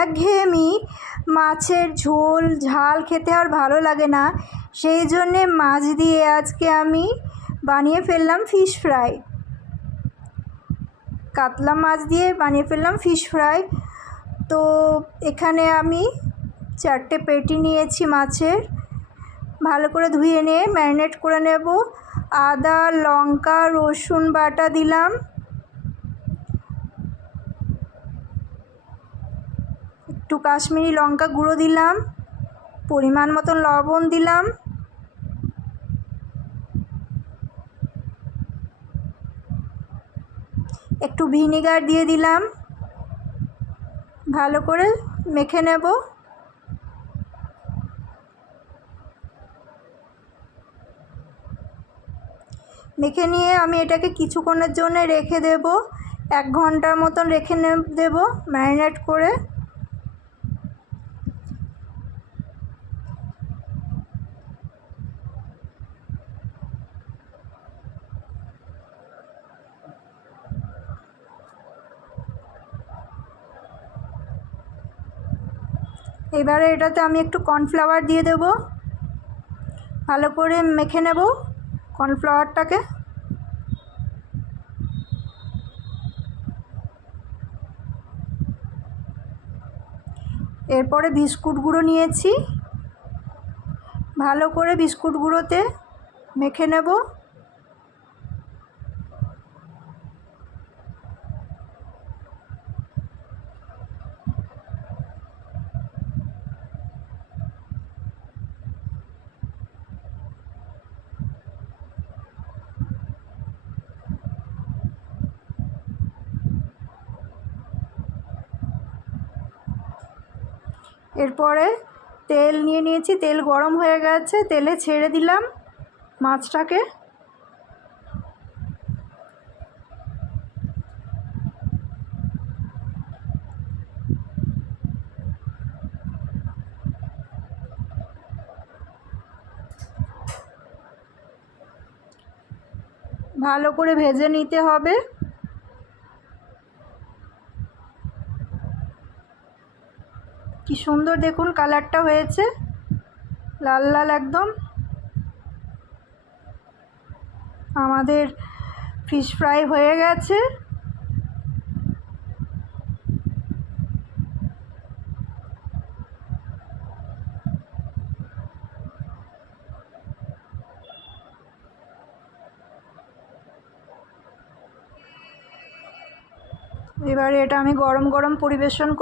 একঘেয়েমি মাছের ঝোল ঝাল খেতে আর ভালো লাগে না, সেই জন্যে মাছ দিয়ে আজকে আমি বানিয়ে ফেললাম ফিশ ফ্রাই। কাতলা মাছ দিয়ে বানিয়ে ফেললাম ফিশ ফ্রাই। তো এখানে আমি 4টে পেটি নিয়েছি মাছের, ভালো করে ধুয়ে নিয়ে ম্যারিনেট করে নেব। আদা লঙ্কা রসুন বাটা দিলাম, একটু কাশ্মীরি লঙ্কা গুঁড়ো দিলাম, পরিমাণ মতন লবণ দিলাম, একটু ভিনেগার দিয়ে দিলাম, ভালো করে মেখে নেব। মেখে নিয়ে আমি এটাকে কিছুক্ষণের জন্য রেখে দেব, 1 ঘন্টার মতন রেখে দেব ম্যারিনেট করে। এবারে এটাতে আমি একটু কর্নফ্লাওয়ার দিয়ে দেব, ভালো করে মেখে নেব কর্নফ্লাওয়ারটাকে। এরপরে বিস্কুট গুঁড়ো নিয়েছি, ভালো করে বিস্কুট গুঁড়োতে মেখে নেব। এরপরে তেল নিয়ে নিয়েছি, তেল গরম হয়ে গেছে, তেলে ছেড়ে দিলাম মাছটাকে। ভালো করে ভেজে নিতে হবে। কি সুন্দর দেখুন কালারটা হয়েছে, লাল লাল একদম। আমাদের ফিশ ফ্রাই হয়ে গেছে। এবারে এটা আমি গরম গরম পরিবেশন